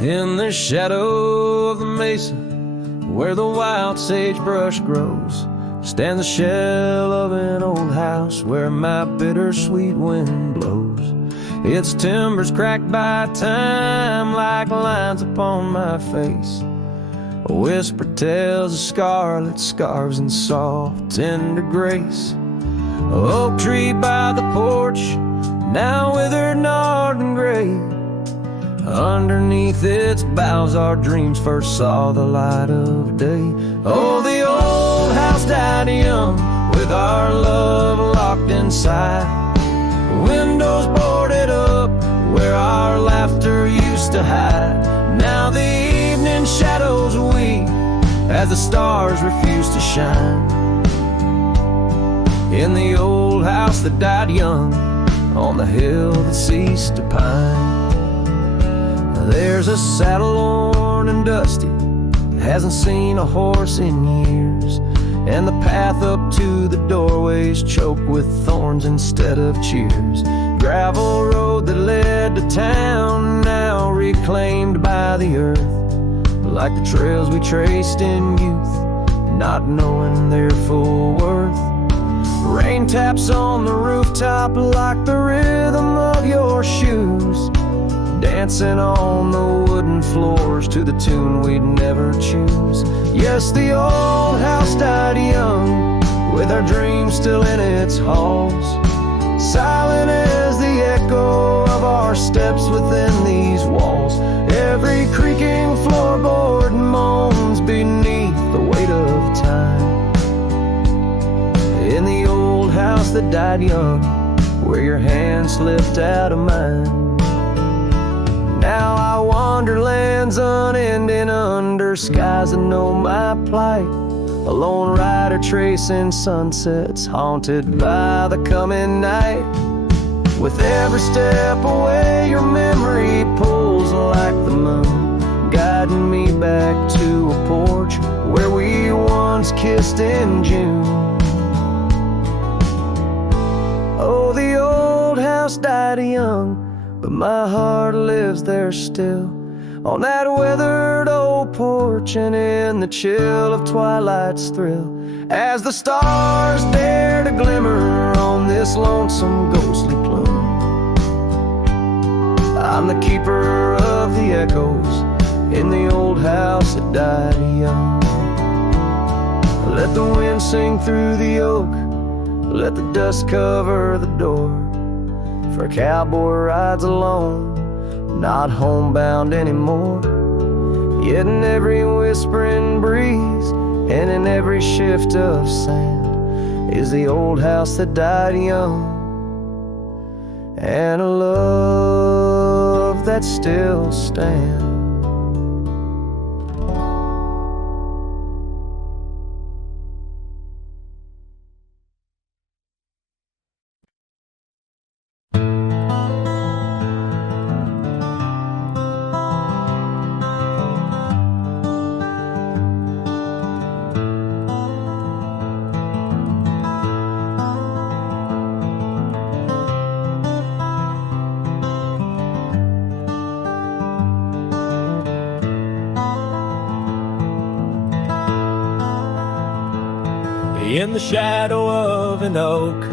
In the shadow of the mesa, where the wild sagebrush grows, stands the shell of an old house where my bittersweet wind blows. Its timbers cracked by time like lines upon my face. A whisper tells of scarlet scarves and soft tender grace. A oak tree by the porch, now withered, gnarled and gray. Underneath its boughs our dreams first saw the light of day. Oh, the old house died young, with our love locked inside. Windows boarded up, where our laughter used to hide. Now the evening shadows weep, as the stars refuse to shine. In the old house that died young, on the hill that ceased to pine. There's a saddle worn and dusty, hasn't seen a horse in years, and the path up to the doorway's choked with thorns instead of cheers. Gravel road that led to town, now reclaimed by the earth, like the trails we traced in youth, not knowing their full worth. Rain taps on the rooftop like the rhythm of your shoes, dancing on the wooden floors to the tune we'd never choose. Yes, the old house died young, with our dreams still in its halls, silent as the echo of our steps within these walls. Every creaking floorboard moans beneath the weight of time. In the old house that died young, where your hand slipped out of mine. Now I wander lands unending under skies that know my plight. A lone rider tracing sunsets, haunted by the coming night. With every step away, your memory pulls like the moon, guiding me back to a porch where we once kissed in June. Oh, the old house died young, but my heart lives there still, on that weathered old porch and in the chill of twilight's thrill. As the stars dare to glimmer on this lonesome ghostly plume, I'm the keeper of the echoes in the old house that died young. Let the wind sing through the oak, let the dust cover the door, for a cowboy rides alone, not homebound anymore. Yet in every whispering breeze and in every shift of sand is the old house that died young, and a love that still stands. In the shadow of an oak,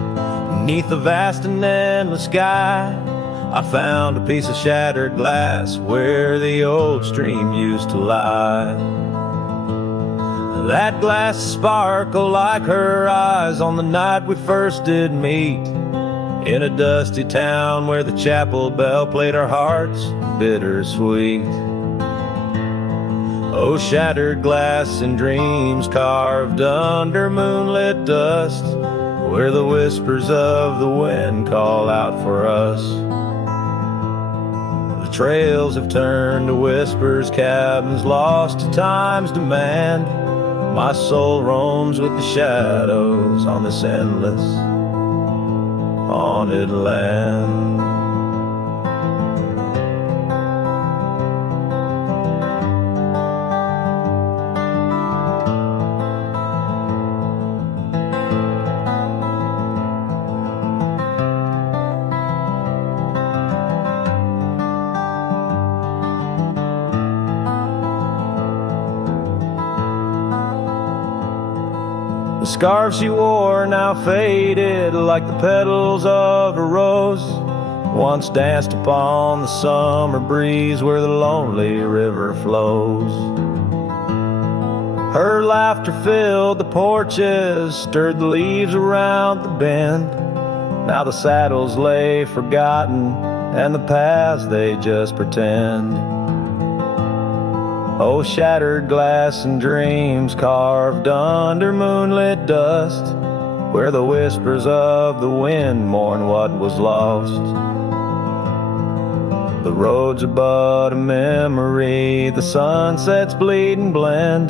neath the vast and endless sky, I found a piece of shattered glass where the old stream used to lie. That glass sparkled like her eyes on the night we first did meet, in a dusty town where the chapel bell played our hearts bittersweet. Oh, shattered glass and dreams carved under moonlit dust, where the whispers of the wind call out for us. The trails have turned to whispers, cabins lost to time's demand. My soul roams with the shadows on this endless haunted land. scarf she wore now faded like the petals of a rose, once danced upon the summer breeze where the lonely river flows. Her laughter filled the porches, stirred the leaves around the bend. Now the saddles lay forgotten, and the paths they just pretend. Oh, shattered glass and dreams carved under moonlit dust, where the whispers of the wind mourn what was lost. The roads are but a memory, the sunsets bleed and blend.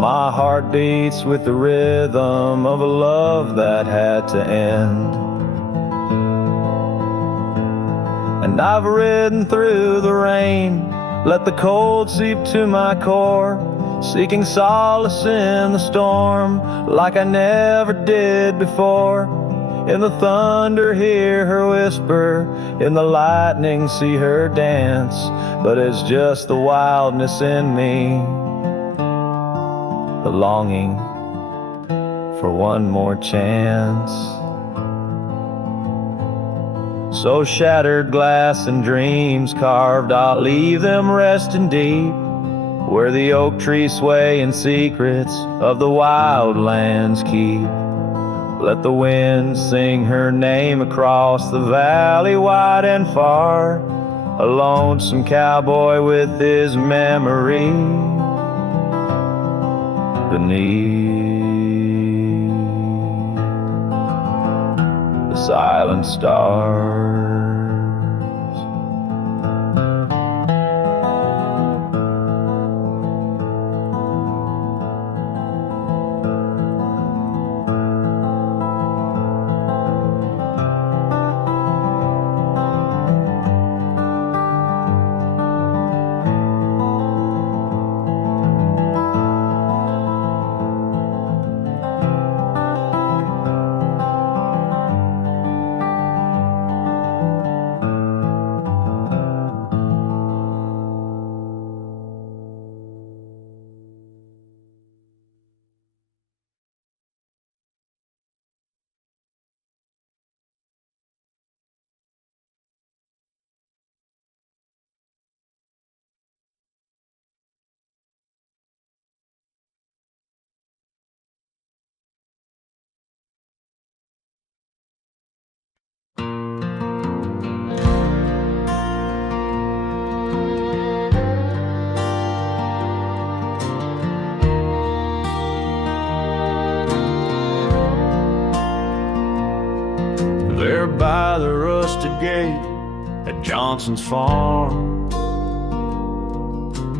My heart beats with the rhythm of a love that had to end. And I've ridden through the rain, let the cold seep to my core, seeking solace in the storm like I never did before. In the thunder hear her whisper, in the lightning see her dance, but it's just the wildness in me, the longing for one more chance. So shattered glass and dreams carved, I'll leave them resting deep, where the oak trees sway in secrets of the wild lands keep. Let the wind sing her name across the valley wide and far, a lonesome cowboy with his memory beneath the silent stars. There by the rusted gate at Johnson's farm,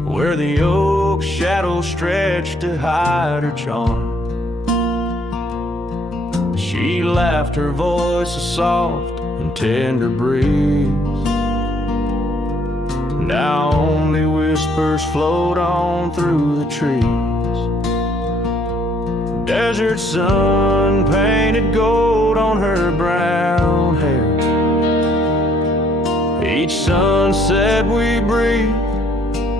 where the oak shadows stretched to hide her charm, she laughed, her voice a soft and tender breeze. Now only whispers float on through the trees. Desert sun painted gold on her brown hair. Each sunset we breathe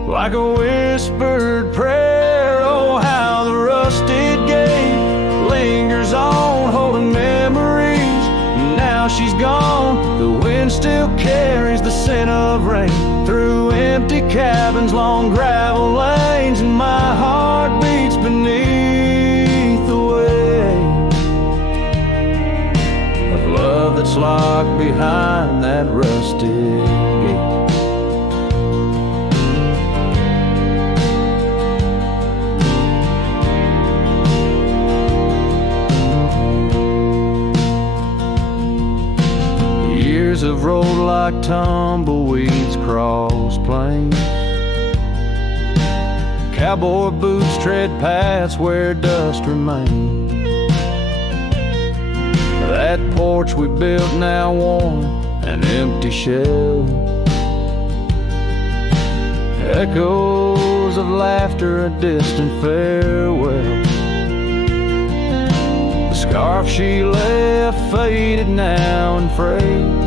like a whispered prayer. Oh, how the rusted gate lingers on, holding memories. Now she's gone, the wind still carries the scent of rain through empty cabins, long gravel lanes, and my heart beats beneath that's locked behind that rusted gate. Years have rolled like tumbleweeds across plains. Cowboy boots tread paths where dust remains. That porch we built now worn, an empty shell. Echoes of laughter, a distant farewell. The scarf she left faded now and frayed.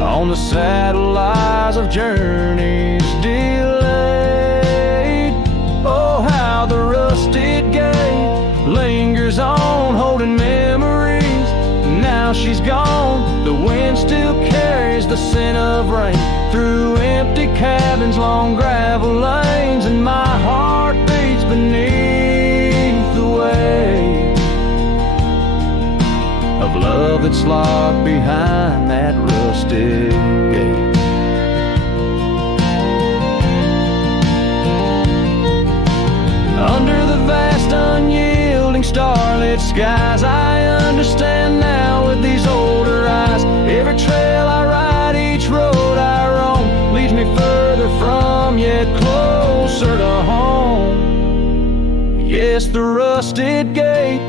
On the saddle lies of journeys delayed. Oh, how the rusted gate lingers on, holding memories. Now she's gone, the wind still carries the scent of rain through empty cabins, long gravel lanes, and my heart beats beneath the weight of love that's locked behind that rusted gate. Under the vast unyielding starlit skies, I understand now with these older eyes. Every trail I ride, each road I roam, leads me further from, yet closer to home. Yes, the rusted gate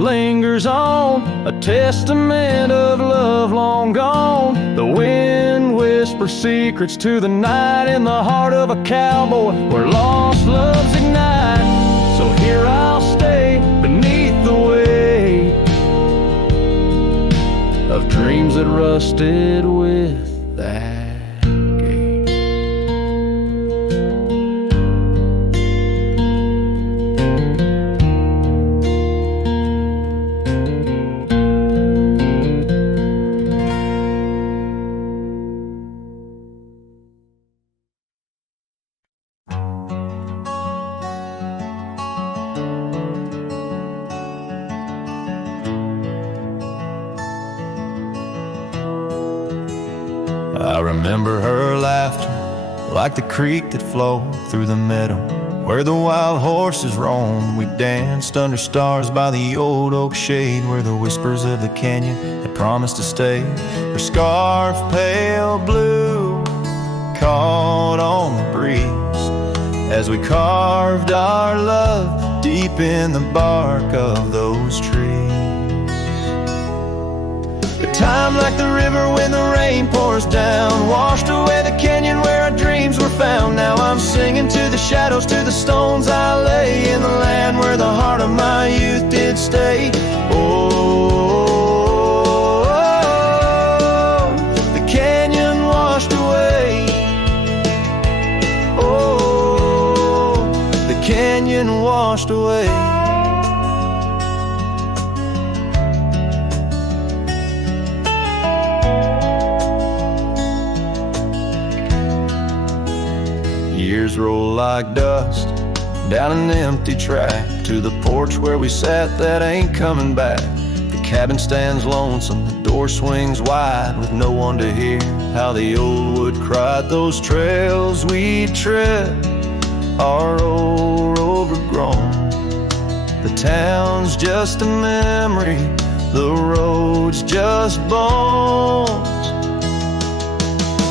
lingers on, a testament of love long gone. The wind whispers secrets to the night in the heart of a cowboy where lost loves ignite. So here I'll stay beneath the weight of dreams that rusted with that gate. I remember her laughter like the creek that flowed through the meadow where the wild horses roamed. We danced under stars by the old oak shade where the whispers of the canyon had promised to stay. Her scarf pale blue caught on the breeze as we carved our love deep in the bark of those trees. A time like the river when the rain pours down, washed away the canyon where our dreams were found. Now I'm singing to the shadows, to the stones I lay in the land where the heart of my youth did stay. Oh, the canyon washed away. Oh, the canyon washed away. Years roll like dust down an empty track to the porch where we sat that ain't coming back. The cabin stands lonesome, the door swings wide with no one to hear how the old wood cried. Those trails we tread are old, overgrown. The town's just a memory, the road's just bones.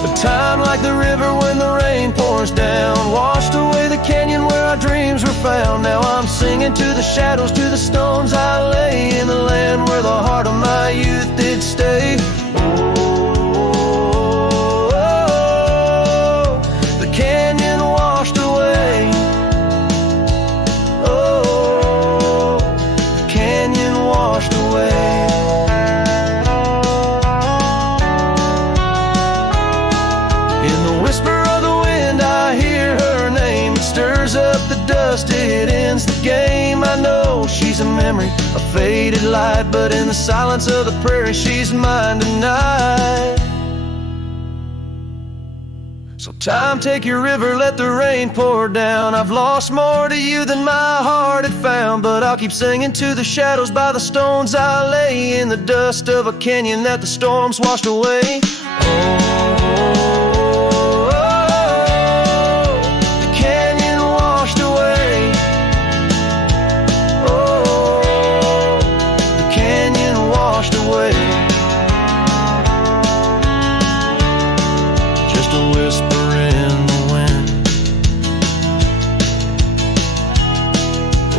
A time like the river when the rain pours down, washed away the canyon where our dreams were found. Now I'm singing to the shadows, to the stones I lay in the land where the heart of my youth did stay. Oh, the canyon washed away. Oh, the canyon washed away. Up the dust, it ends the game. I know she's a memory, a faded light, but in the silence of the prairie, she's mine tonight. So time, take your river, let the rain pour down. I've lost more to you than my heart had found, but I'll keep singing to the shadows by the stones I lay in the dust of a canyon that the storms washed away. Just a whisper in the wind,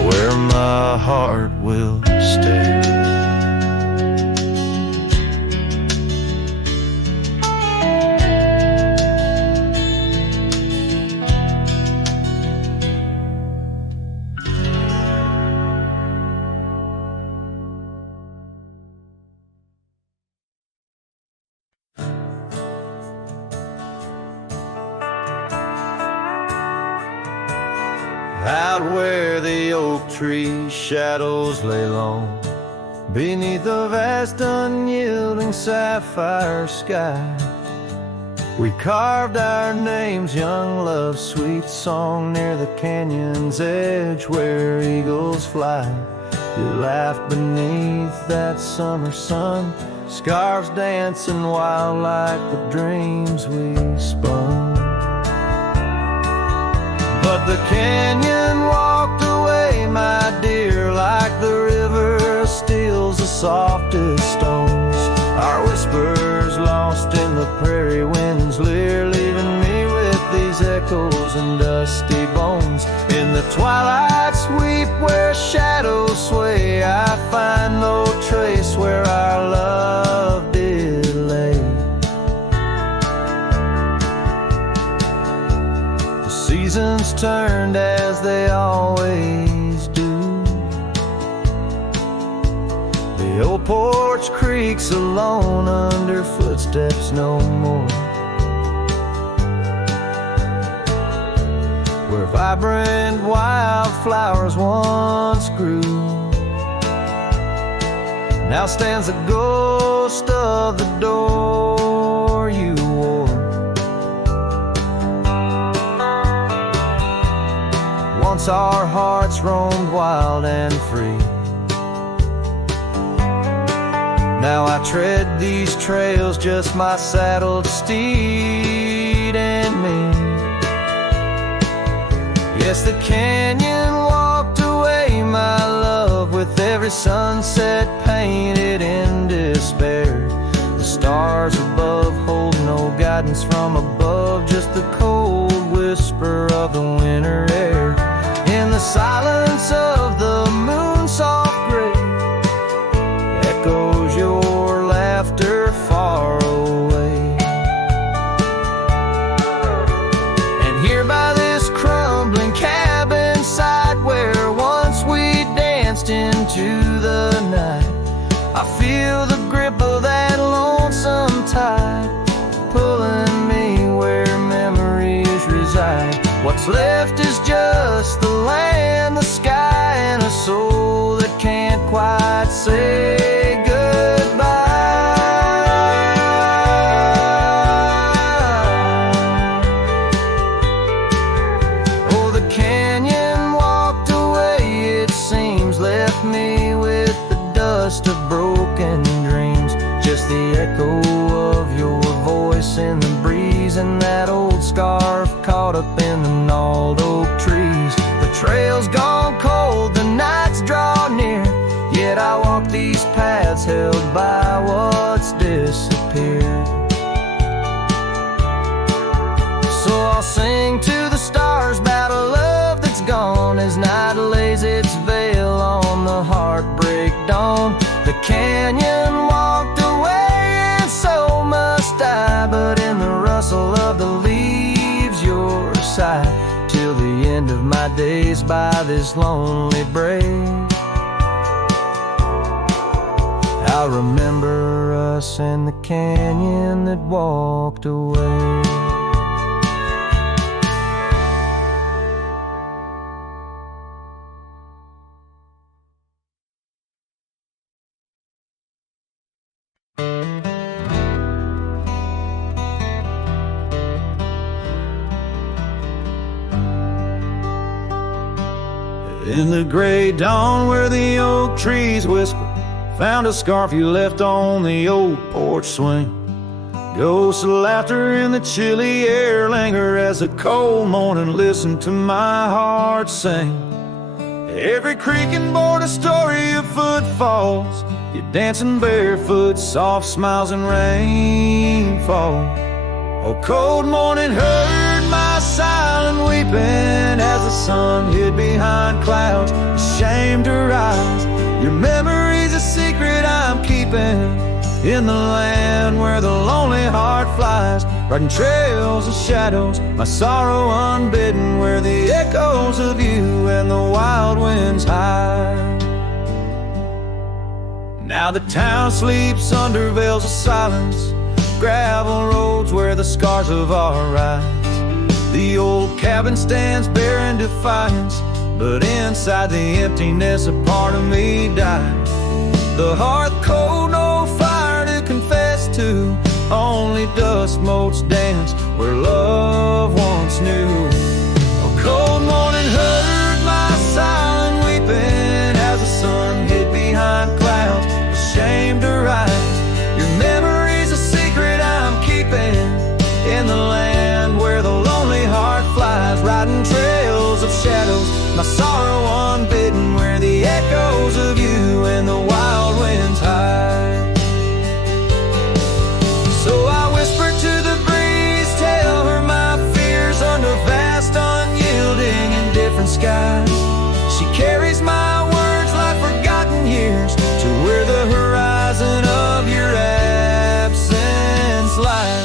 where my heart will stay. out where the oak tree shadows lay long, beneath the vast unyielding sapphire sky. We carved our names, young love's sweet song, near the canyon's edge where eagles fly. You laughed beneath that summer sun, scarves dancing wild like the dreams we spun. But the canyon walked away, my dear, like the river steals the softest stones. Our whispers lost in the prairie wind's leer, leaving me with these echoes and dusty bones. In the twilight sweep where shadows sway, I find no trace where our love did lay. The seasons turned as they always do. The old porch creaks alone under footsteps no more, where vibrant wildflowers once grew. Now stands the ghost of the door you wore. Once our hearts roamed wild and free. Now I tread these trails, just my saddled steed and me. Yes, the canyon walked away, my love, with every sunset painted in despair. The stars above hold no guidance from above, just the cold whisper of the winter air. In the silence of the moon's soft gray, echoes your laughter far away. And here by this crumbling cabin site, where once we danced into the night, I feel the grip of that lonesome tide, pulling me where memories reside. What's left is just the land, the sky, and a soul that can't quite say goodbye. Oh, the canyon walked away, it seems, left me with the dust of broken dreams, just the echo of your voice in the breeze, and that old scarf caught up in the gnarled oak trees. The trail's gone cold, the nights draw near, yet I walk these paths held by what's disappeared. So I'll sing to the stars about a love that's gone, as night lays its veil on the heartbreak dawn. The canyon walked away, and so must I, but in the rustle of the leaves, your side, till the end of my days by this lonely brave. I'll remember us and the canyon that walked away. In the gray dawn where the oak trees whisper, found a scarf you left on the old porch swing. Ghosts of laughter in the chilly air linger as the cold morning listen to my heart sing. Every creaking board a story of footfalls, you dancing barefoot, soft smiles and rainfall. Oh, cold morning heard my silent weeping as the sun hid behind clouds, ashamed to rise. Your memory's a secret I'm keeping in the land where the lonely heart flies, riding trails of shadows, my sorrow unbidden, where the echoes of you and the wild winds hide. Now the town sleeps under veils of silence, gravel roads where the scars of our rides. The old cabin stands bare in defiance, but inside the emptiness a part of me died. The hearth cold, no fire to confess to, only dust motes dance where love once knew. A cold morning heard my silent weeping as the sun hid behind clouds, ashamed to rise. Your memory's a secret I'm keeping in the land where the lonely heart flies, riding trails of shadows, my sorrow unbidden, where the echoes of you and the wild winds hide. So I whisper to the breeze, tell her my fears under vast, unyielding, indifferent skies. She carries my words like forgotten years to where the horizon of your absence lies.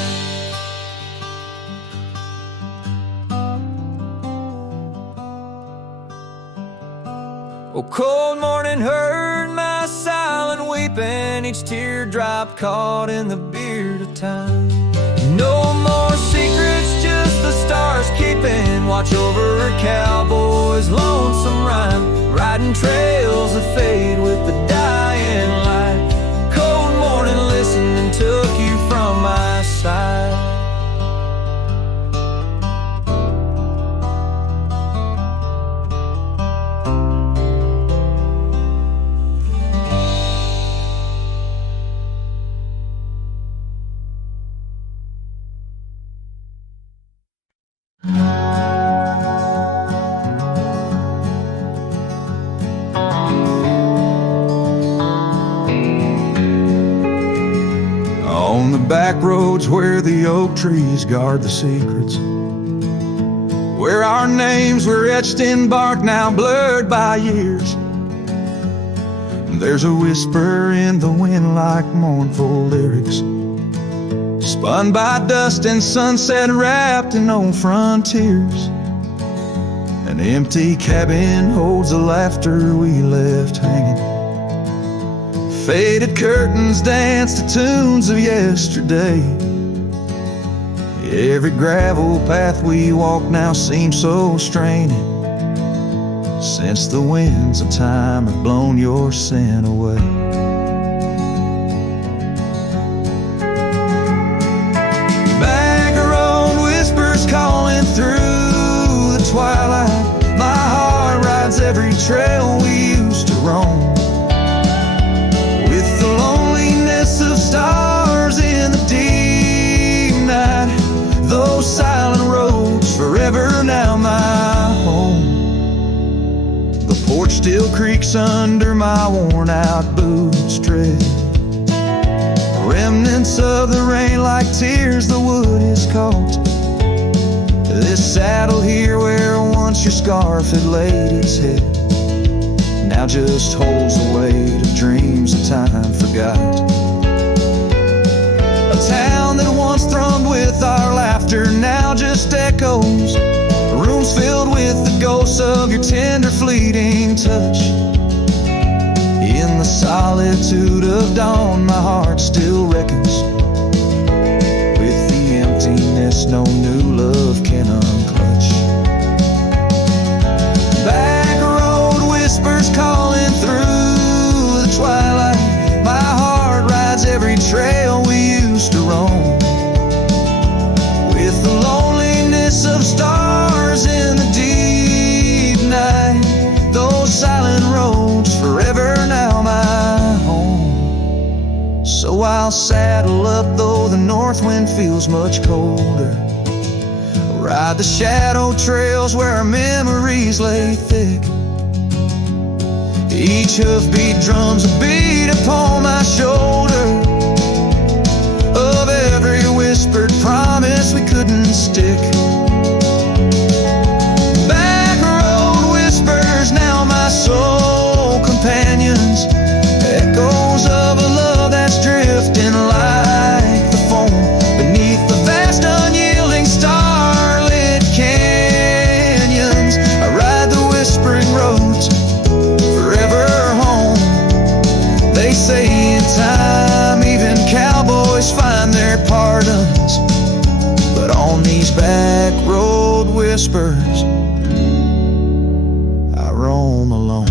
Oh, cold morning heard my silent weeping, each teardrop caught in the beard of time. No more secrets, just the stars keeping watch over her cowboy's lonesome rhyme, riding trails that fade with the dying light. Cold morning listening took you from my side. On the back roads where the oak trees guard the secrets, where our names were etched in bark now blurred by years, there's a whisper in the wind like mournful lyrics, spun by dust and sunset wrapped in old frontiers. An empty cabin holds the laughter we left hanging. Faded curtains dance to tunes of yesterday. Every gravel path we walk now seems so straining, since the winds of time have blown your sin away. Back road whispers calling through the twilight. My heart rides every trail we used to roam, with the loneliness of stars in the deep night. Those silent roads forever now my home. The porch still creaks under my worn out boots tread. Remnants of the rain like tears the wood is caught. This saddle here where once your scarf had laid its head now just holds the weight of dreams that time forgot. A town that once thrummed with our laughter now just echoes, rooms filled with the ghosts of your tender fleeting touch. In the solitude of dawn my heart still reckons with the emptiness no new love can unclutch. Back road whispers calling through the twilight. My heart rides every trail we used to roam, with the loneliness of stars in the deep night. Those silent roads forever now my home. So I'll saddle up though the north wind feels much colder, ride the shadow trails where our memories lay thick. Each hoofbeat drums a beat upon my shoulder of every whispered promise we couldn't stick. Back road whispers now my soul companions, echoes of a love that's drifting like the foam beneath the vast unyielding starlit canyons. I ride the whispering roads forever home. They say in time even cowboys find their pardons, but on these back road whispers I I roam alone.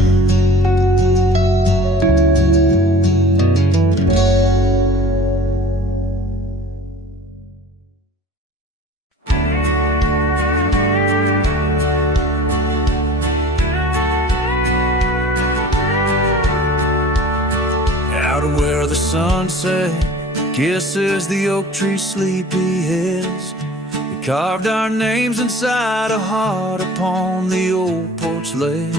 Out of where the sunset kisses the oak tree sleepy heads, we carved our names inside a heart upon the old porch ledge.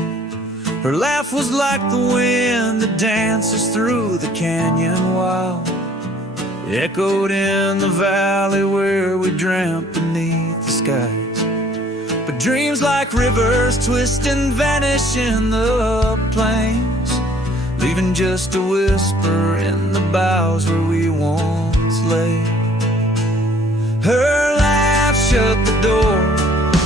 Her laugh was like the wind that dances through the canyon wild, echoed in the valley where we dreamt beneath the skies. But dreams like rivers twist and vanish in the plains, leaving just a whisper in the boughs where we once lay. Her laugh shut the door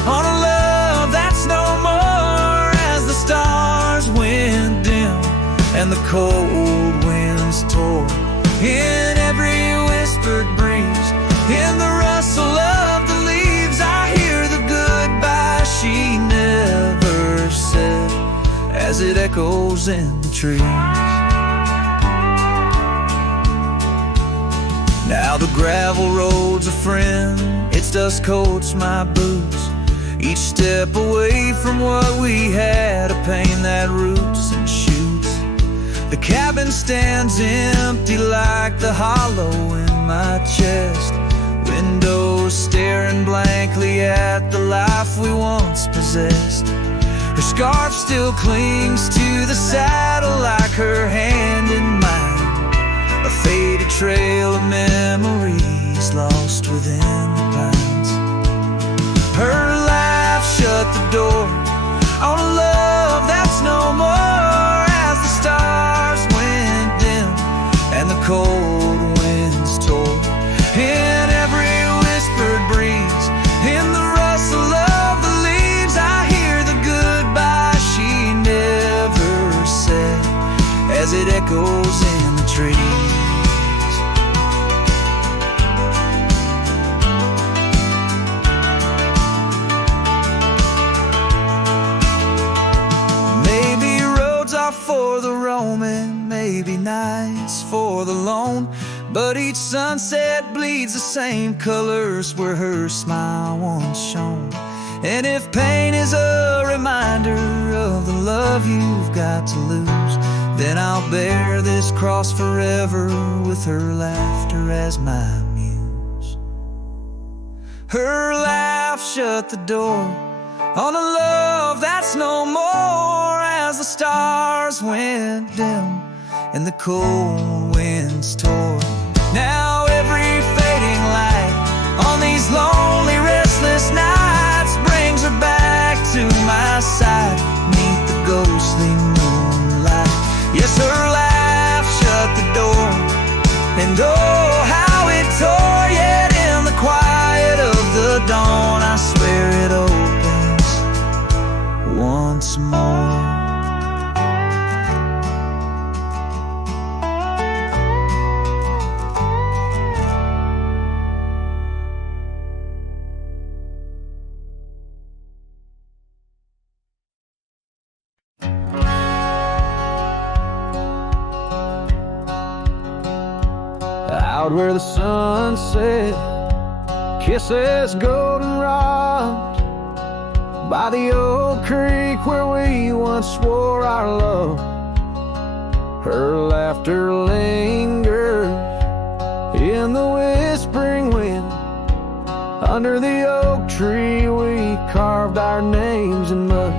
on a love that's no more, as the stars went dim and the cold winds tore in every whispered breeze. In the rustle of the leaves I hear the goodbye she never said, as it echoes in the trees. Now the gravel road's a friend, its dust coats my boots, each step away from what we had, a pain that roots and shoots. The cabin stands empty like the hollow in my chest, windows staring blankly at the life we once possessed. Her scarf still clings to the saddle like her hand in mine, a faded trail of memories lost within the pines. Her laugh shut the door on a love that's no more, as the stars went dim and the cold winds tore in every whispered breeze. In the rustle of the leaves I hear the goodbye she never said, as it echoes in the trees. Maybe roads are for the roaming, maybe nights for the lone, but each sunset bleeds the same colors where her smile once shone. And if pain is a reminder of the love you've got to lose, then I'll bear this cross forever with her laughter as my muse. Her laugh shut the door on a love that's no more, as the stars went dim and the cold winds tore. Now every fading light on these lonely restless nights brings her back to my side neath the ghostly moonlight. Yes, her laugh shut the door, and oh how it tore, yet in the quiet of the dawn I swear it opens once more. Out where the sunset kisses goldenrod, by the old creek where we once swore our love, her laughter lingers in the whispering wind. Under the oak tree we carved our names in mud,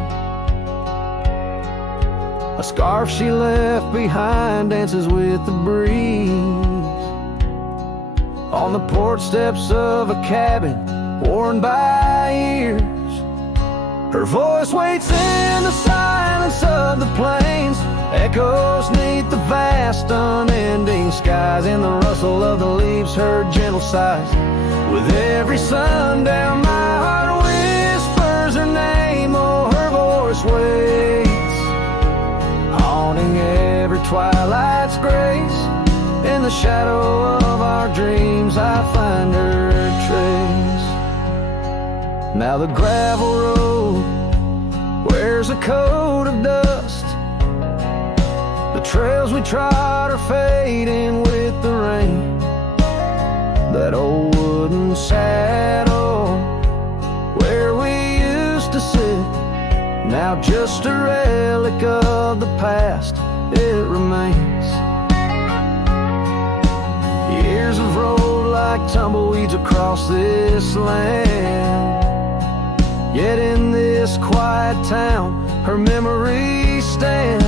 a scarf she left behind dances with the breeze. On the porch steps of a cabin worn by years, her voice waits in the silence of the plains, echoes neath the vast unending skies. In the rustle of the leaves her gentle sighs, with every sundown my heart whispers her name. Oh, her voice waits, haunting every twilight's grace. In the shadow of our dreams I find her trace. Now the gravel road wears wears a coat of dust. The trails we trod are fading with the rain. That old wooden saddle where we used to sit, now just a relic of the past, it remains. Years have rolled like tumbleweeds across this land, yet in this quiet town her memory stands.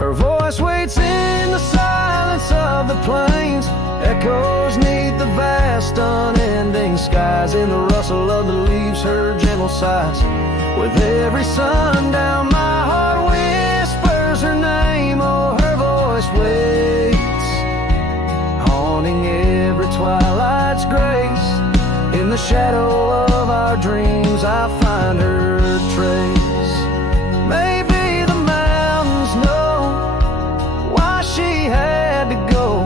Her voice waits in the silence of the plains, echoes neath the vast unending skies. In the rustle of the leaves her gentle sighs. With every sundown my heart whispers her name. Oh, her voice waits, haunting every twilight's grace. In the shadow of our dreams I find her trace. Maybe the mountains know why she had to go,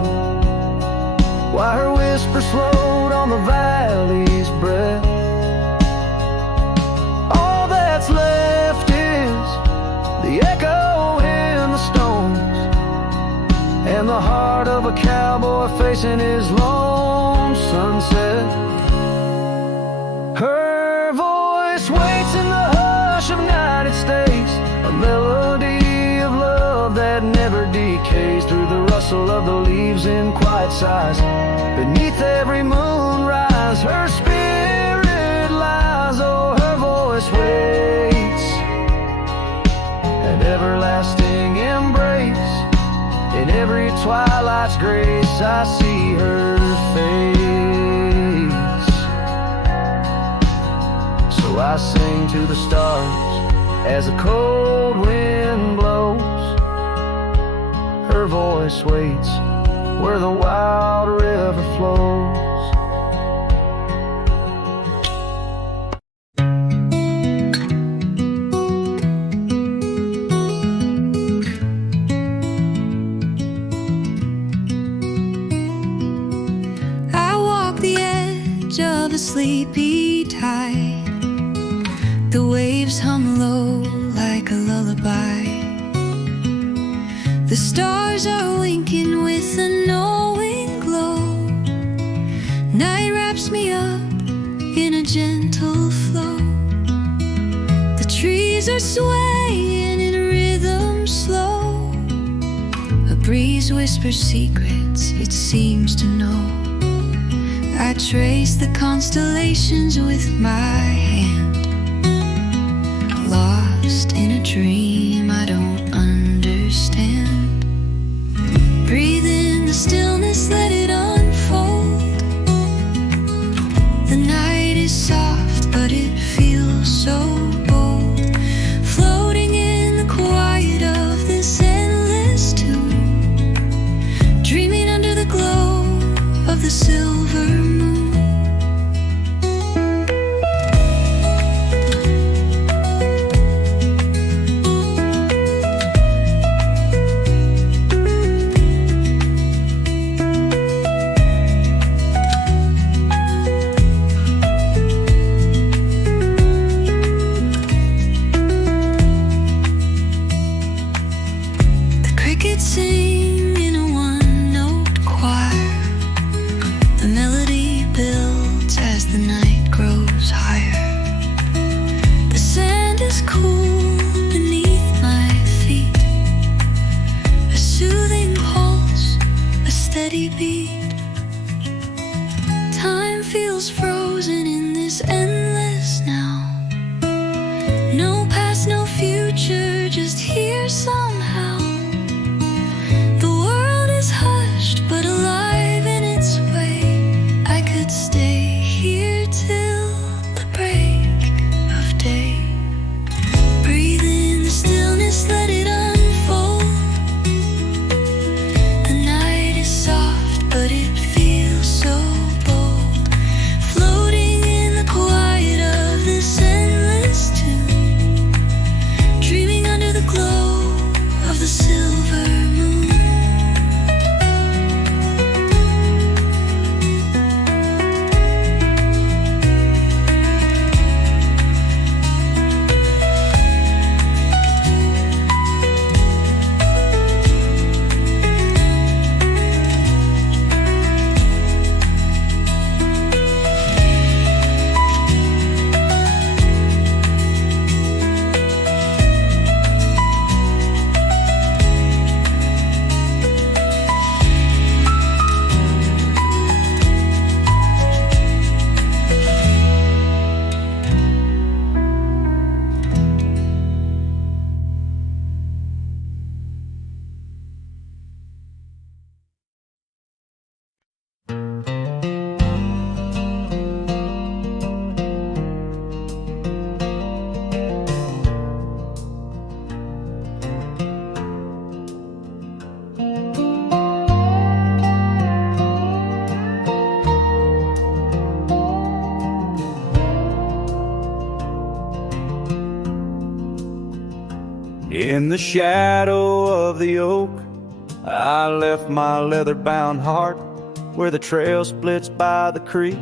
why her whisper slowed on the valley's breath. All that's left is the echo in the stones, and the heart of a cowboy facing his lone sunset. Her voice waits in the hush of night, it stays a melody of love that never decays. Through the rustle of the leaves in quiet sighs, beneath every moonrise her spirit lies. Oh, her voice waits, an everlasting embrace. In every twilight's grace I see her face. So I sing to the stars as the cold wind blows. Her voice waits where the wild river flows. I walk the edge of a sleepy tide. The waves hum low like a lullaby. The stars are winking with a knowing glow. Night wraps me up in a gentle flow. The trees are swaying in rhythm slow. A breeze whispers secrets it seems to know. I trace the constellations with my hand, lost in a dream I don't understand. Breathe in the stillness, let it unfold. The night is soft, but it feels so bold. Floating in the quiet of this endless tune, dreaming under the glow of the silver moon. Sing in a one-note choir. The melody builds as the night grows higher. The sand is cool beneath my feet. A soothing pulse, a steady beat. Time feels frozen in this endless now. No past, no future, just here somehow. Hushed but alive in its way. I could stay here In the shadow of the oak, I left my leather-bound heart where the trail splits by the creek.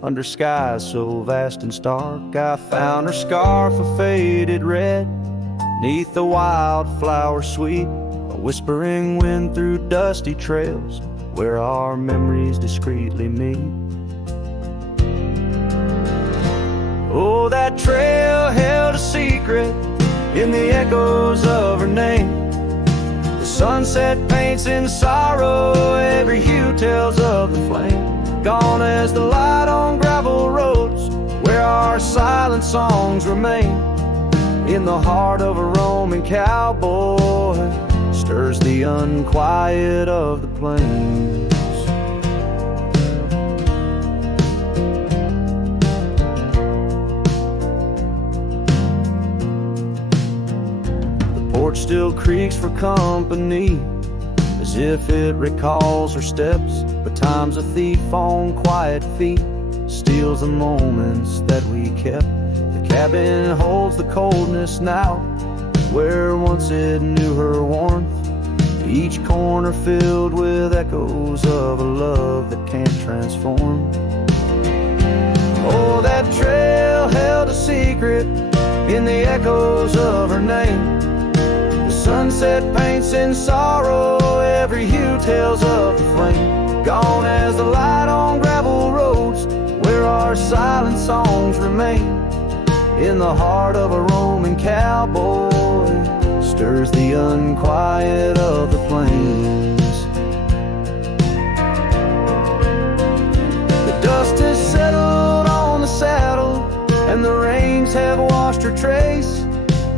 Under skies so vast and stark, I found her scarf of faded red. 'Neath the wildflower sweet, a whispering wind through dusty trails where our memories discreetly meet. Oh, that trail held a secret in the echoes of her name. The sunset paints in sorrow, every hue tells of the flame. Gone as the light on gravel roads where our silent songs remain. In the heart of a roaming cowboy stirs the unquiet of the plains. The porch still creaks for company, as if it recalls her steps. But time's a thief on quiet feet, steals the moments that we kept. The cabin holds the coldness now, where once it knew her warmth. Each corner filled with echoes of a love that can't transform. Oh, that trail held a secret in the echoes of her name. The sunset paints in sorrow, every hue tells of the flame. Gone as the light on gravel roads where our silent songs remain. In the heart of a roaming cowboy stirs the unquiet of the plains. The dust has settled on the saddle and the rains have washed her trace,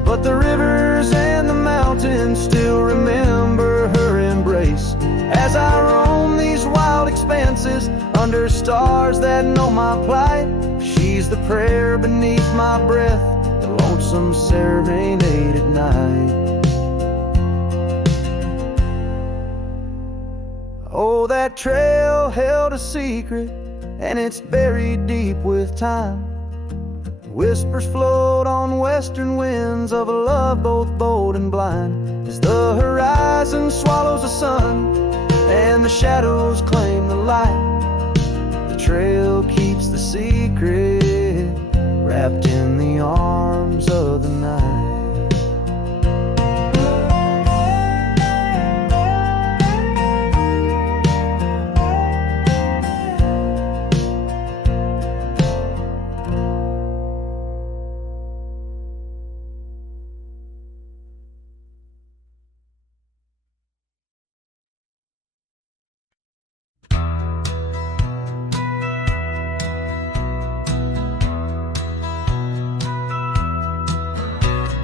but the rivers and the mountains still remember her embrace. As I roam these wild expanses under stars that know my plight, she's the prayer beneath my breath, the lonesome serenade at night. Oh, that trail held a secret, and it's buried deep with time. Whispers float on western winds of a love both bold and blind. As the horizon swallows the sun and the shadows claim the light, the trail keeps the secret wrapped in the arms of the night.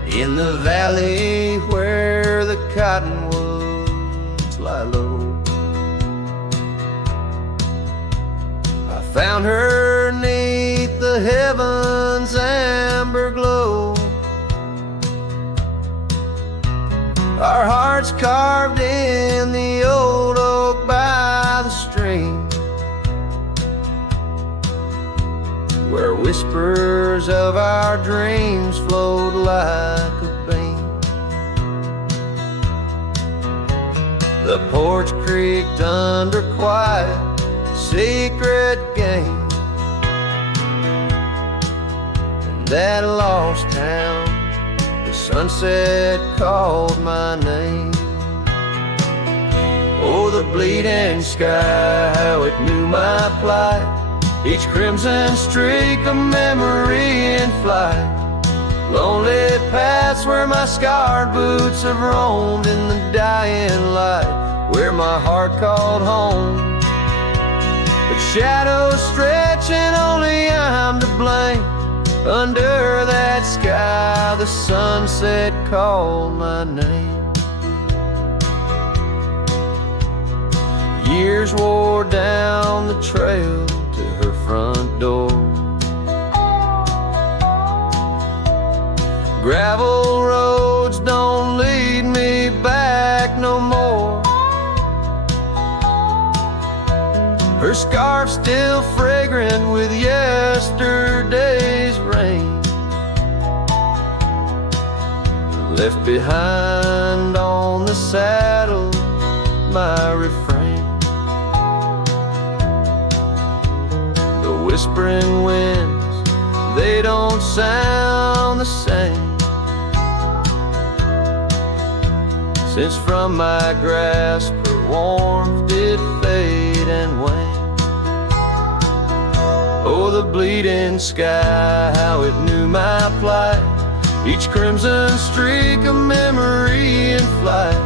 In the valley where the cottonwoods lie low, I found her 'neath the heavens' amber glow. Our hearts carved in the old oak by the stream, where whispers of our dreams flowed like a beam. The porch creaked under quiet, secret game. In that lost town, the sunset called my name. Oh, the bleeding sky, how it knew my plight. Each crimson streak a memory in flight. Lonely paths where my scarred boots have roamed in the dying light, where my heart called home. But shadows stretch and only I'm to blame. Under that sky the sunset called my name. Years wore down the trail to her front door. Gravel roads don't lead me back no more. Her scarf still fragrant with yesterday's rain. left behind on the saddle my refrain. The whispering winds, they don't sound the same, since from my grasp her warmth did fade and wane. Oh, the bleeding sky, how it knew my plight, each crimson streak a memory in flight.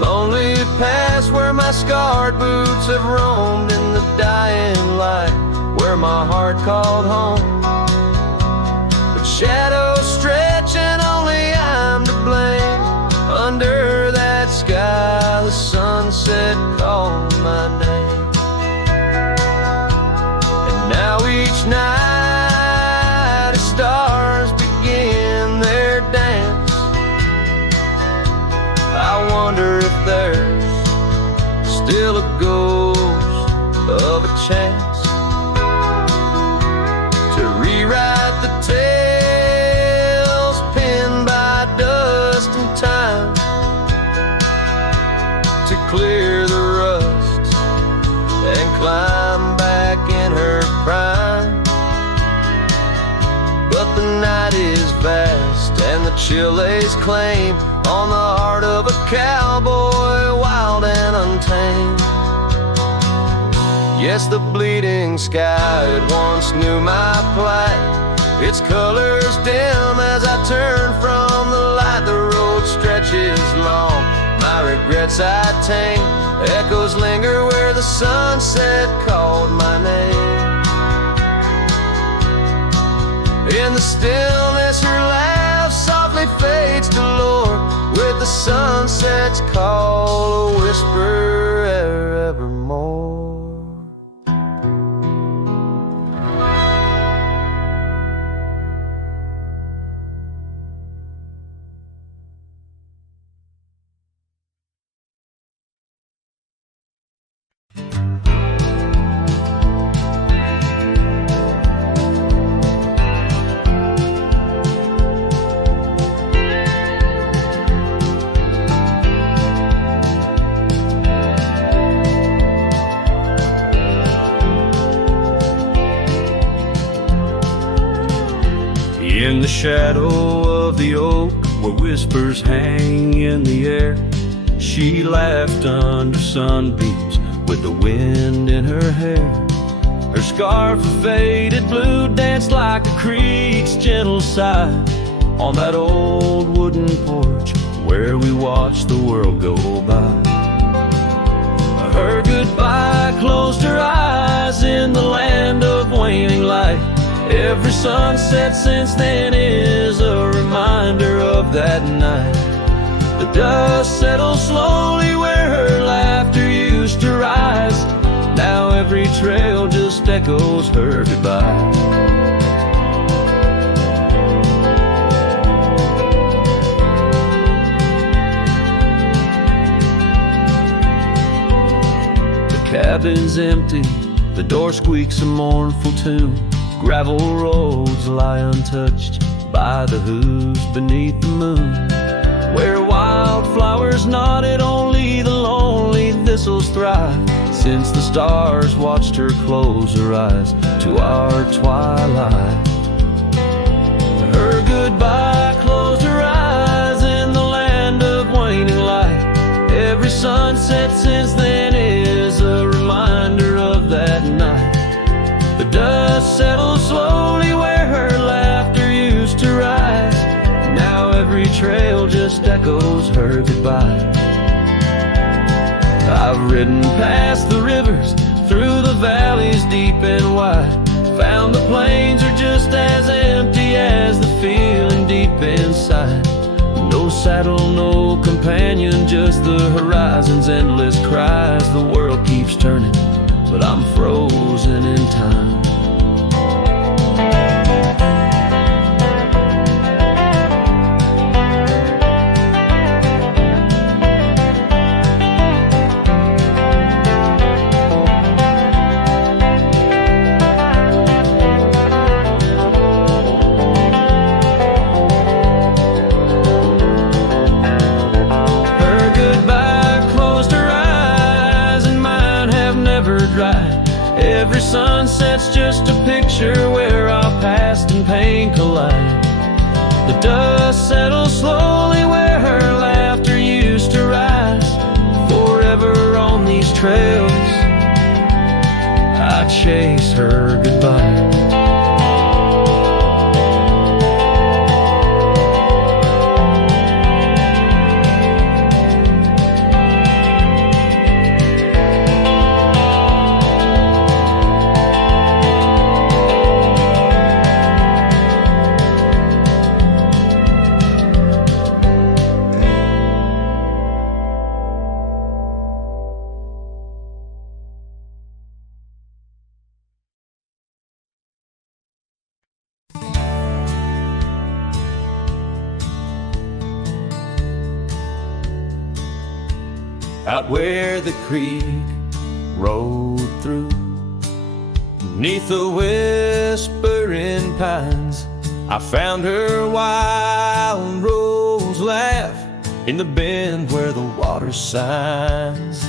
Lonely past where my scarred boots have roamed in the dying light, where my heart called home. But shadows stretch and only I'm to blame. Under that sky the sunset called my name. And now each night as stars begin their dance, I wonder if there's still a ghost of a chance to rewrite the tales pinned by dust and time, to clear the rust and climb back in her prime. But the night is vast and the chill lays claim on the heart of a cowboy, wild and untamed. Yes, the bleeding sky, it once knew my plight, its colors dim as I turn from the light. The road stretches long, my regrets I tame, echoes linger where the sunset called my name. In the stillness her laugh softly fades to lore, with the sunset's call a whisper evermore. In the shadow of the oak, where whispers hang in the air, she laughed under sunbeams with the wind in her hair. Her scarf of faded blue danced like a creek's gentle sigh on that old wooden porch where we watched the world go by. Her goodbye closed her eyes in the land of waning light. Every sunset since then is a reminder of that night. The dust settles slowly where her laughter used to rise. Now every trail just echoes her goodbye. The cabin's empty, the door squeaks a mournful tune. Gravel roads lie untouched by the hooves beneath the moon. Where wildflowers nodded, only the lonely thistles thrive, since the stars watched her close her eyes to our twilight. Her goodbye closed her eyes in the land of waning light. Every sunset since then is a reminder of that night. The dust settles slowly where her laughter used to rise. Now every trail just echoes her goodbye. I've ridden past the rivers, through the valleys deep and wide, found the plains are just as empty as the feeling deep inside. No saddle, no companion, just the horizon's endless cries. The world keeps turning, but I'm frozen in time. Every sunset's just a picture where our past and pain collide. The dust settles slowly where her laughter used to rise. Forever on these trails, I chase her goodbye. Out where the creek rolled through, beneath the whispering pines, I found her wild rose laugh in the bend where the water sighs.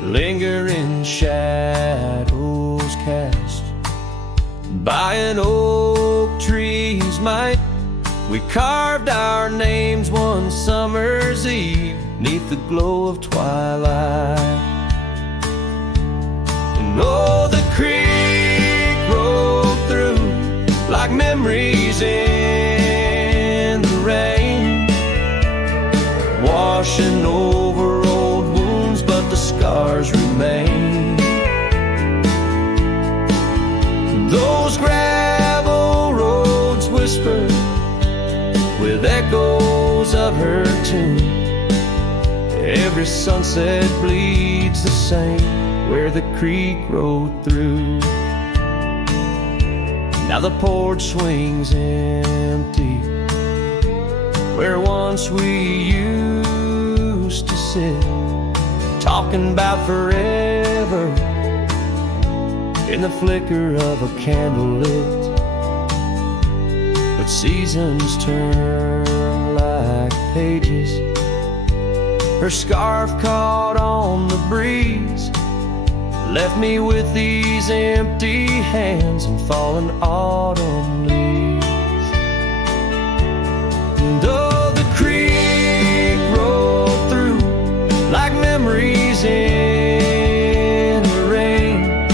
Lingering shadows cast by an oak tree's might, we carved our names one summer's eve 'neath the glow of twilight. And oh, the creek rolled through like memories in the rain, washing over old wounds, but the scars remain. Those gravel roads whisper with echoes of her tune. Every sunset bleeds the same where the creek rode through. Now the porch swings empty where once we used to sit, talking about forever in the flicker of a candle lit. But seasons turn like pages, her scarf caught on the breeze, left me with these empty hands and fallen autumn leaves. And oh, the creek rolled through like memories in the rain,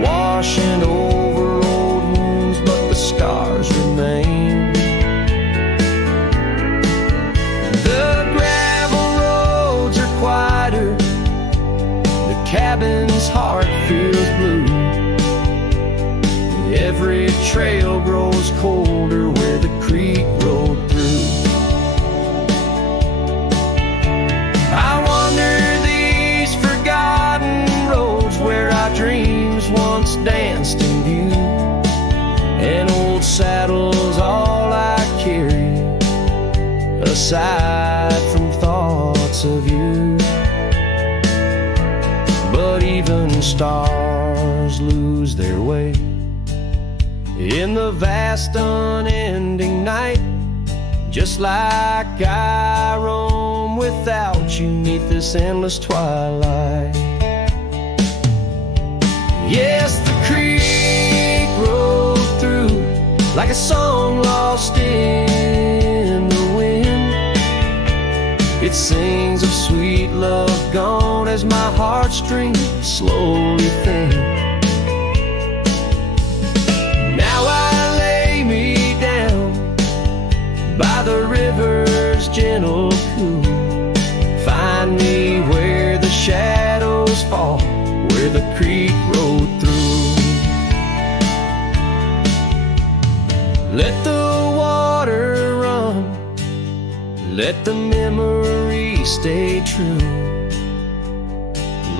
washing over old wounds, but the scars remain. Cabin's heart feels blue. Every trail grows colder where the creek rolled through. I wander these forgotten roads where our dreams once danced in view. An old saddle's all I carry, aside from thoughts of you. But even stars lose their way in the vast unending night, just like I roam without you 'neath this endless twilight. Yes, the creek rolled through like a song lost in the wind. It sings of sweet love gone as my heartstrings slowly thin. Now I lay me down by the river's gentle cool. Find me where the shadows fall, where the creek rolled through. Let the water run, let the memory stay true,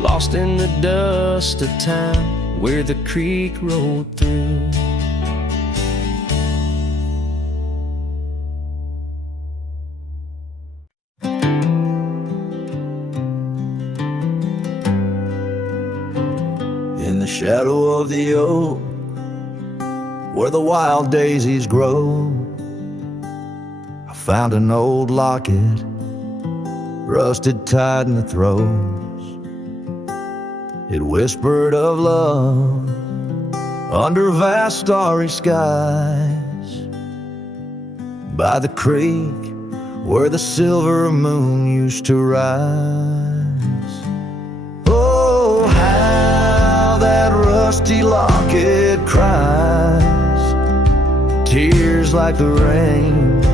lost in the dust of time where the creek rolled through. In the shadow of the oak, where the wild daisies grow, I found an old locket, rusted tight in the throes. It whispered of love under vast starry skies, by the creek where the silver moon used to rise. Oh, how that rusty locket cries, tears like the rain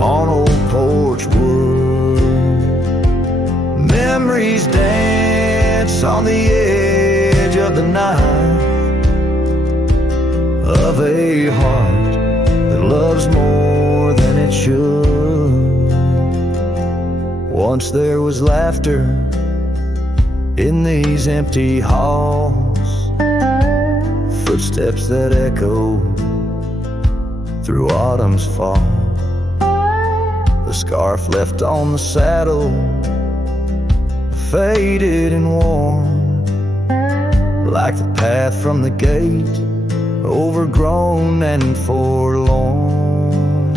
on old porch wood. Memories dance on the edge of the night of a heart that loves more than it should. Once there was laughter in these empty halls, footsteps that echoed through autumn's fall. The scarf left on the saddle, faded and worn, like the path from the gate, overgrown and forlorn.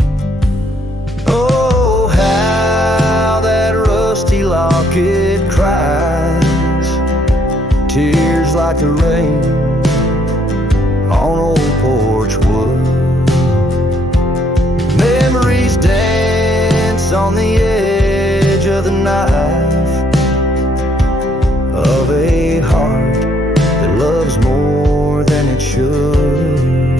Oh, how that rusty locket cries, tears like the rain on old porch wood. Memories dance on the edge of the knife of a heart that loves more than it should.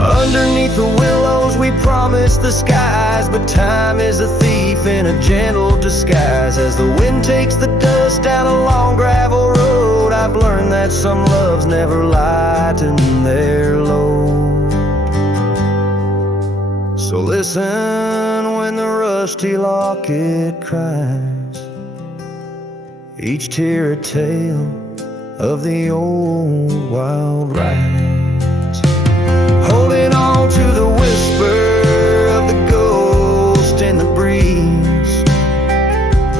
Underneath the willows we promised the skies, but time is a thief in a gentle disguise. As the wind takes the dust down a long gravel road, I've learned that some loves never lighten their load. So listen when the rusty locket cries, each tear a tale of the old wild rides. Holding on to the whisper of the ghost in the breeze,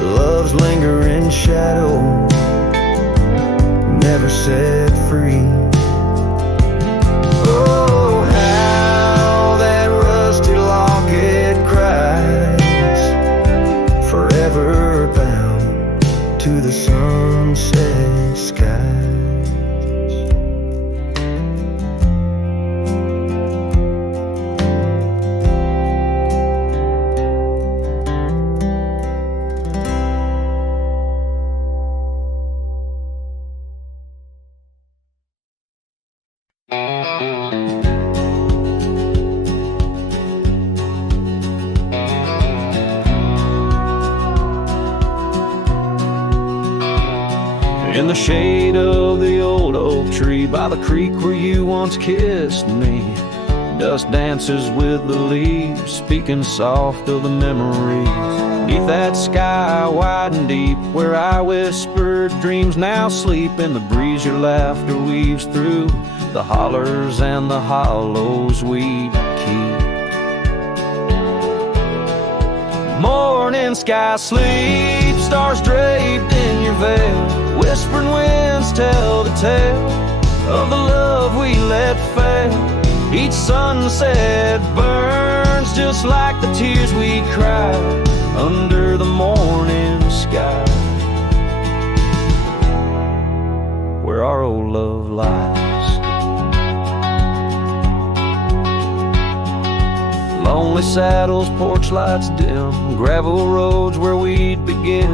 love's lingering shadow never set free. Oh, how that rusty locket cries, forever bound to the sunset skies. In the shade of the old oak tree by the creek where you once kissed me, dust dances with the leaves, speaking soft of the memories. Neath that sky wide and deep where I whispered dreams now sleep, in the breeze your laughter weaves through the hollers and the hollows we'd keep. Morning sky sleep, stars draped in your veil, whispering winds tell the tale of the love we let fail. Each sunset burns just like the tears we cried under the morning sky, where our old love lies. Lonely saddles, porch lights dim, gravel roads where we'd begin,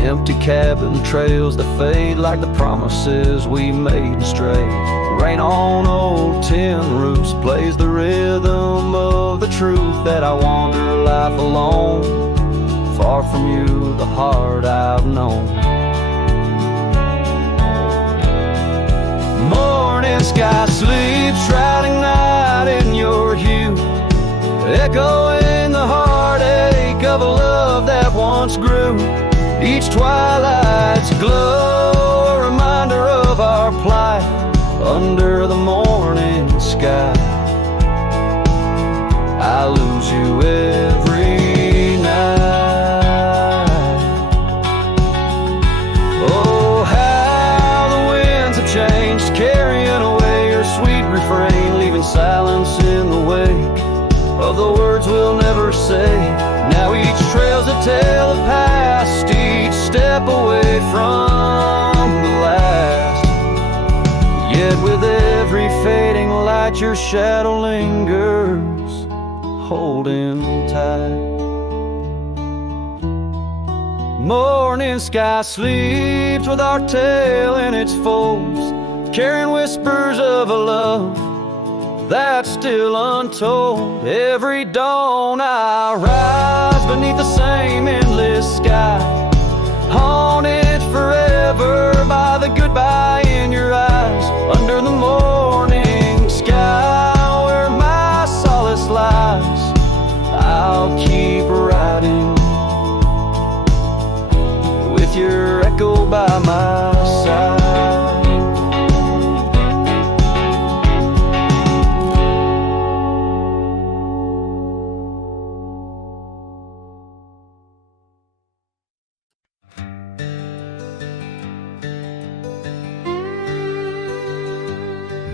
empty cabin trails that fade like the promises we made and strayed. Rain on old tin roofs plays the rhythm of the truth that I wander life alone, far from you, the heart I've known. Morning sky sleeps, shrouding night in your hue, echoing the heartache of a love that once grew. Each twilight's glow, a reminder of our plight under the morning sky. I lose you every night. Oh, how the winds have changed, carrying away your sweet refrain, leaving silence in the wake of the words we'll never say. Now each trail's a tale of past, each step away from the last. Yet with every fading light your shadow lingers, holding tight. Morning sky sleeps with our tail in its folds, carrying whispers of a love that's still untold. Every dawn I rise beneath the same endless sky, haunted forever by the goodbye in your eyes. Under the morning sky where my solace lies, I'll keep riding with your echo by my side.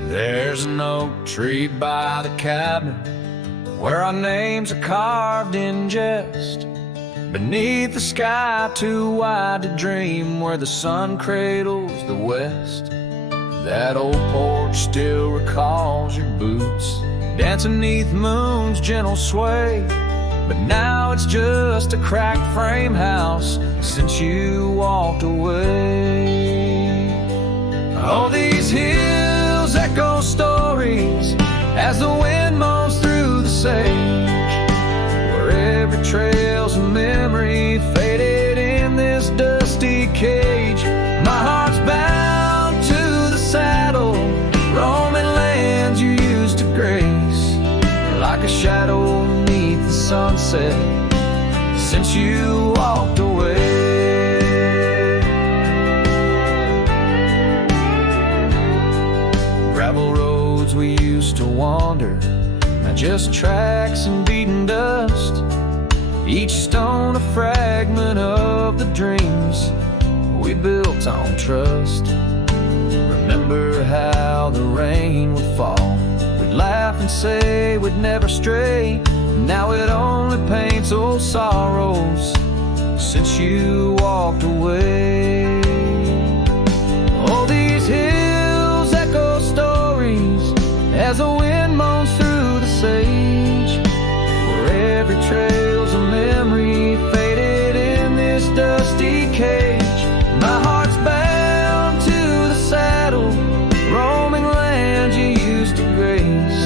There's an oak tree by the cabin where our names are carved in jest. Beneath the sky too wide to dream, where the sun cradles the west. That old porch still recalls your boots dancing neath moon's gentle sway. But now it's just a cracked frame house since you walked away. All these hills echo stories as the wind moans through the sage, where every trail's a memory faded in this dusty cage. My heart's bound to the saddle, roaming lands you used to grace, like a shadow beneath the sunset since you walked away. Gravel roads we used to wander, now just tracks and beaten dust. Each stone a fragment of the dreams we built on trust. Remember how the rain would fall, we'd laugh and say we'd never stray. Now it only paints old sorrows since you walked away. All these hills echo stories as the wind moans through the sage, where every trail's a memory faded in this dusty cage. My heart's bound to the saddle, roaming lands you used to grace,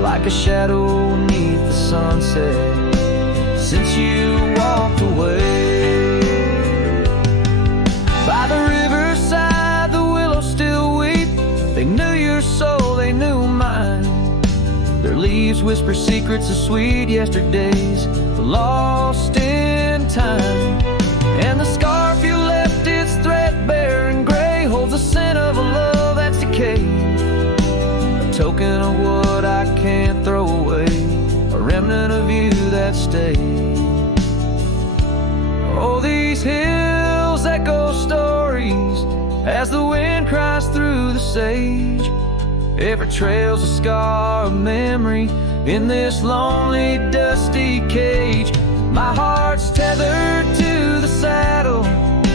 like a shadow beneath the sunset since you walked away. By the riverside the willows still weep, they knew your soul, they knew mine. Their leaves whisper secrets of sweet yesterdays lost in time. And the scarf you left, it's threadbare and gray, holds the scent of a love that's decayed, a token of what I can't throw away, a remnant of you that stayed. Oh, these hills echo stories as the wind cries through the sage. Every trail's a scar of memory in this lonely, dusty cage. My heart's tethered to the saddle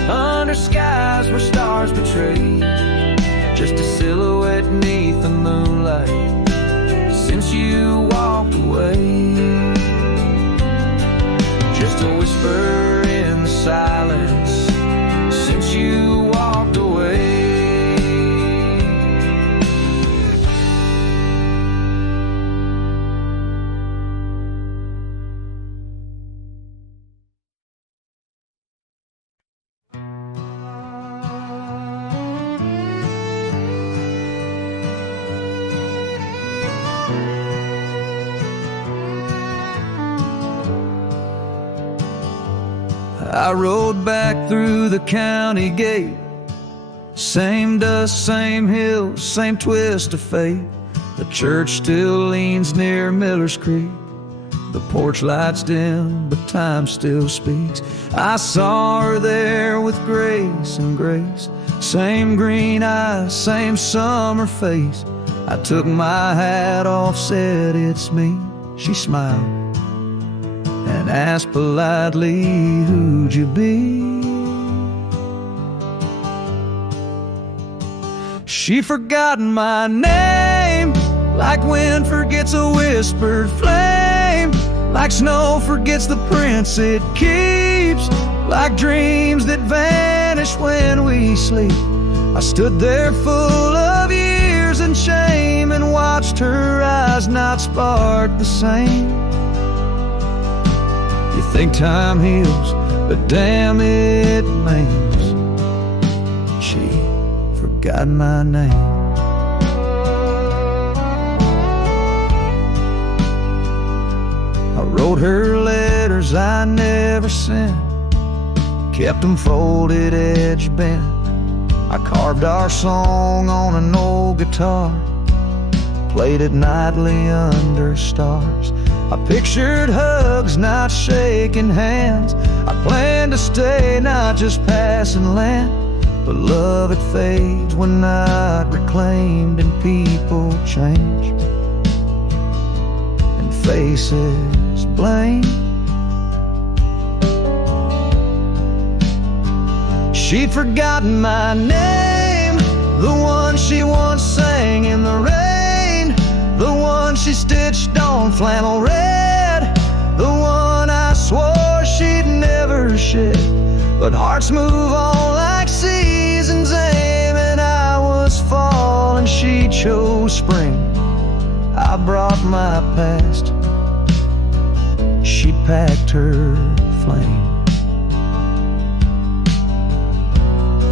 under skies where stars betray, just a silhouette beneath the moonlight since you walked away. Just a whisper in the silence since you walked away. I rode back through the county gate, same dust, same hills, same twist of fate. The church still leans near Miller's Creek, the porch lights dim, but time still speaks. I saw her there with grace and grace, same green eyes, same summer face. I took my hat off, said it's me. She smiled and asked politely, who'd you be? She forgotten my name, like wind forgets a whispered flame, like snow forgets the prints it keeps, like dreams that vanish when we sleep. I stood there full of years and shame and watched her eyes not spark the same. You think time heals, but damn it maims. She forgot my name. I wrote her letters I never sent, kept them folded, edge bent. I carved our song on an old guitar, played it nightly under stars. I pictured hugs, not shaking hands. I planned to stay, not just passing land. But love, it fades when not reclaimed, and people change, and faces blame. She'd forgotten my name, the one she once sang in the rain, the one she stitched on flannel red, the one I swore she'd never shed. But hearts move on like seasons aim, and I was fall and she chose spring. I brought my past, she packed her flame.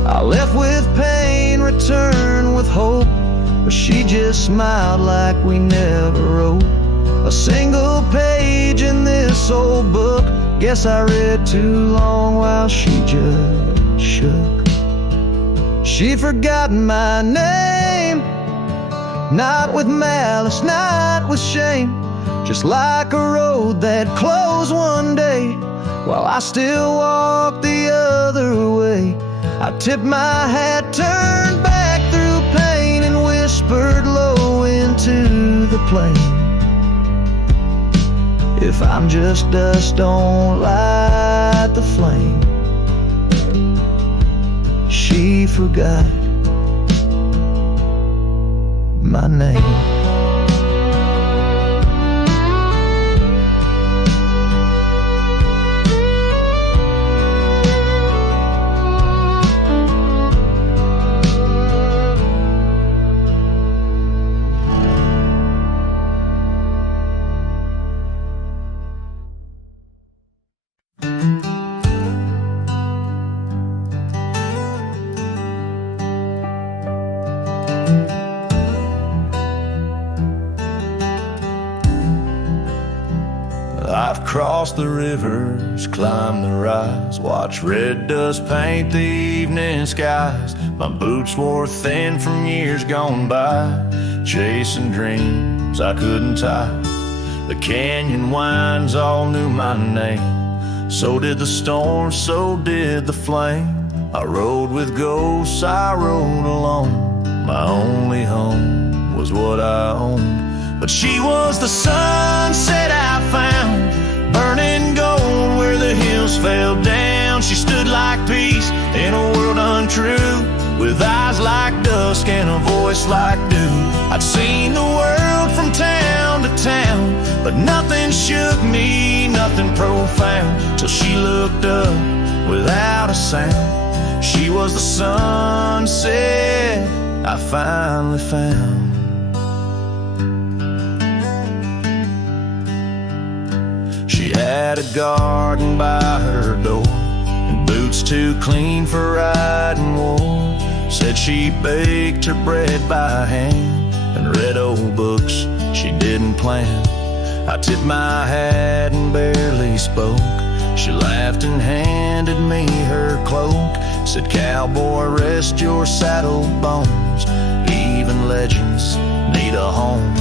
I left with pain, returned with hope, but she just smiled like we never wrote a single page in this old book. Guess I read too long while she just shook. She'd forgotten my name, not with malice, not with shame, just like a road that closed one day while I still walk the other way. I tipped my hat, turned back through pain, and whispered low into the plain. If I'm just dust, don't light the flame. She forgot my name. I've crossed the rivers, climbed the rise, watched red dust paint the evening skies. My boots wore thin from years gone by, chasing dreams I couldn't tie. The canyon winds all knew my name, so did the storm, so did the flame. I rode with ghosts, I rode alone. My only home was what I owned. But she was the sunset I found, burning gold where the hills fell down. She stood like peace in a world untrue, with eyes like dusk and a voice like dew. I'd seen the world from town to town, but nothing shook me, nothing profound, till she looked up without a sound. She was the sunset I finally found. She had a garden by her door, and boots too clean for riding wool. Said she baked her bread by hand and read old books she didn't plan. I tipped my hat and barely spoke. She laughed and handed me her cloak. Said, "Cowboy, rest your saddle bones. Even legends need a home."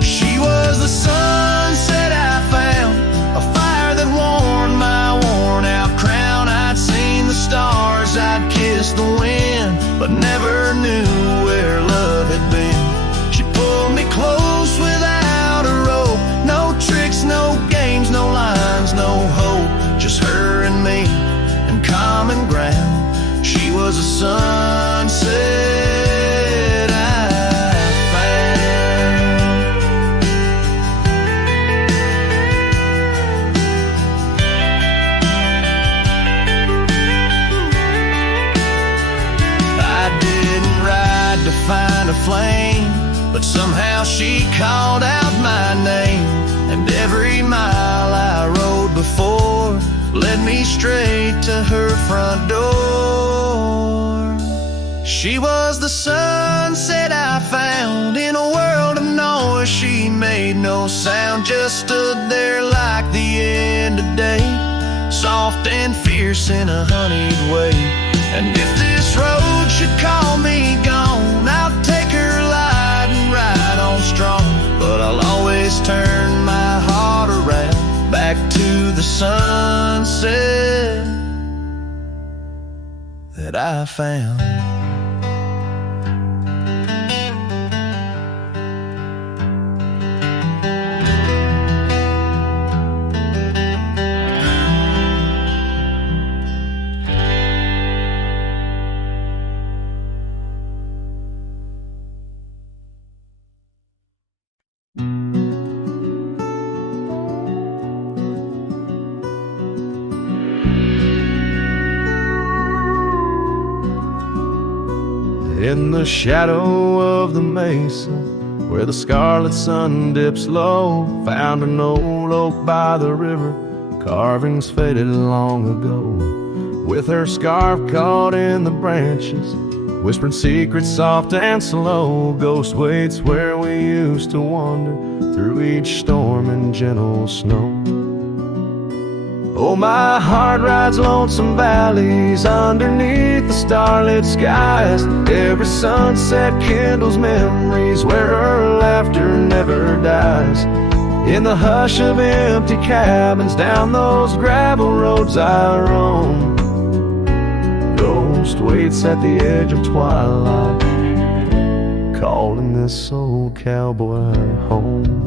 She was the sunset I found, a fire that warmed my worn-out crown. I'd seen the stars, I'd kissed the wind, but never knew where love had been. She pulled me close without a rope. No tricks, no games, no lines, no hope. Just her and me and common ground. She was a sunset find a flame, but somehow she called out my name. And every mile I rode before led me straight to her front door. She was the sunset I found in a world of noise. She made no sound, just stood there like the end of day, soft and fierce in a honeyed way. And if this road should call me gone, I'll take her light and ride on strong. But I'll always turn my heart around back to the sunset that I found. In the shadow of the mesa, where the scarlet sun dips low, found an old oak by the river, carvings faded long ago. With her scarf caught in the branches, whispering secrets soft and slow, ghost waits where we used to wander through each storm and gentle snow. Oh, my heart rides lonesome valleys underneath the starlit skies. Every sunset kindles memories where her laughter never dies. In the hush of empty cabins down those gravel roads I roam, ghost waits at the edge of twilight, calling this old cowboy home.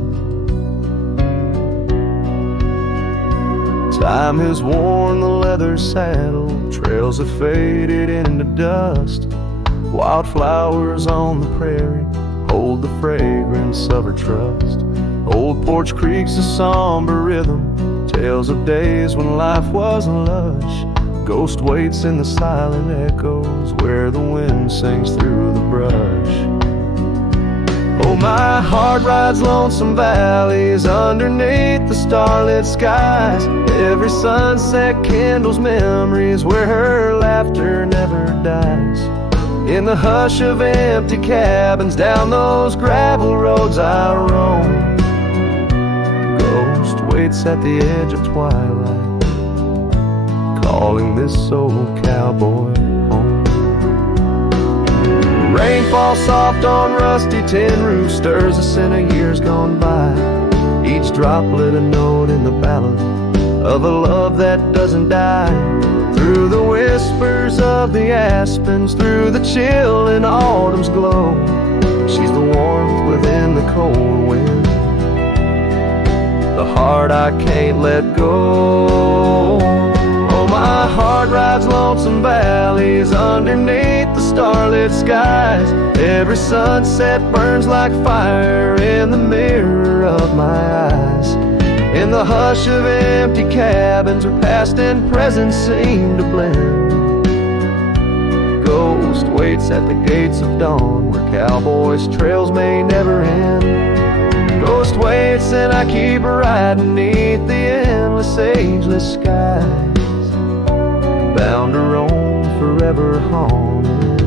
Time has worn the leather saddle, trails have faded into dust. Wildflowers on the prairie hold the fragrance of her trust. Old porch creaks a somber rhythm, tales of days when life was lush. Ghost waits in the silent echoes where the wind sings through the brush. Oh, my heart rides lonesome valleys underneath the starlit skies. Every sunset kindles memories where her laughter never dies. In the hush of empty cabins down those gravel roads I roam, ghost waits at the edge of twilight, calling this old cowboy home. Rain falls soft on rusty tin roofs, stirs the scent of years gone by. Each droplet a note in the ballad of a love that doesn't die. Through the whispers of the aspens, through the chill in autumn's glow, she's the warmth within the cold wind, the heart I can't let go. Oh, my heart rides lonesome valleys underneath the starlit skies. Every sunset burns like fire in the mirror of my eyes. In the hush of empty cabins where past and present seem to blend, ghost waits at the gates of dawn where cowboys' trails may never end. Ghost waits and I keep riding beneath the endless ageless skies, bound to roam forever haunted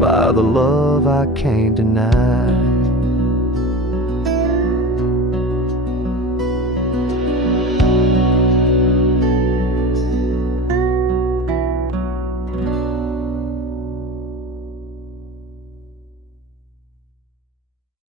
by the love I can't deny.